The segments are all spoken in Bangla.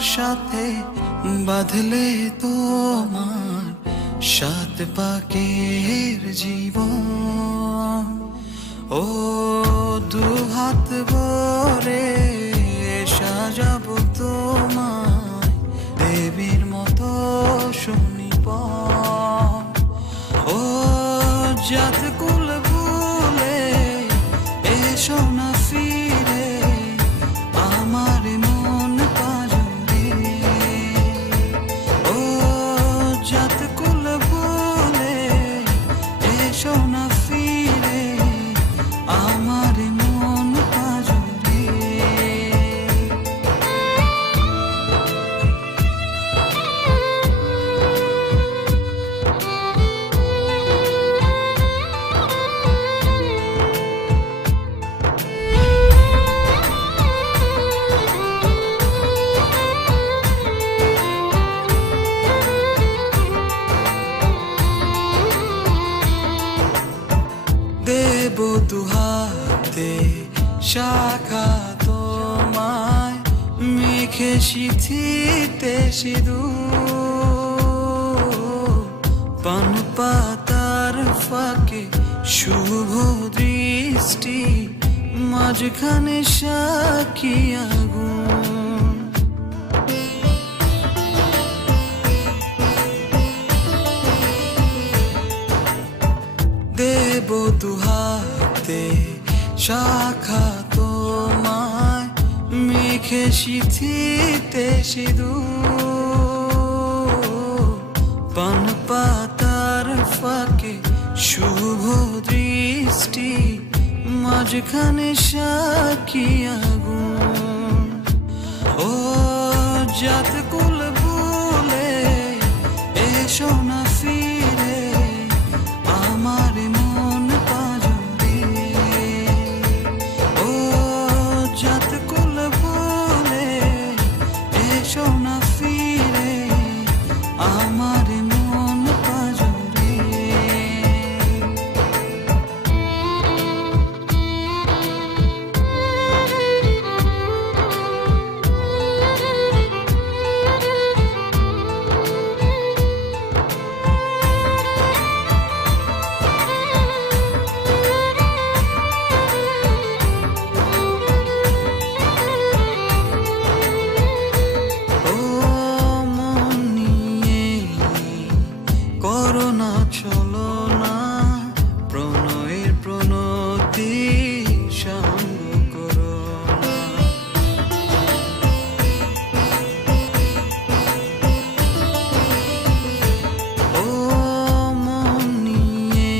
সাথে বাঁধলে তোমার সাত পাকের জীবন। ও দু হাত ভরে সাজাবো তোমায় দেবীর মতো সুনিপন। ও জাত কুল ভুলে এসো না ফিরে আমার মন পাজরে। ও জাত কুল ভুলে এসো না ফিরে আমার মন পাজরে। দেব দুহাতে শাখা তোমায় মেখে সিথিতে সিঁদুর। পান পাতার ফাঁকে শুভ দৃষ্টি মাঝখানে সাক্ষী আগুন। দেব দুহাতে শাখা তোমায় মেখে সিথিতে সিঁদুর। পান পাতার ফাঁকে শুভ দৃষ্টি মাঝখানে সাক্ষী আগুন। ও জাত কুল ভুলে এসো না ফিরে আমার মন পাজরে। ও জাত কুল ভুলে এসো না ফিরে আমার মন পাজরে। করোনা চলো না প্রণয়ের প্রণতি সঙ্গ করো না। ও মন নিয়ে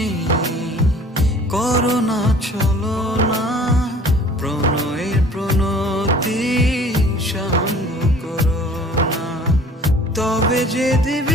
করোনা চলো না প্রণয়ের প্রণতি সঙ্গ করো না। তবে যে দিবে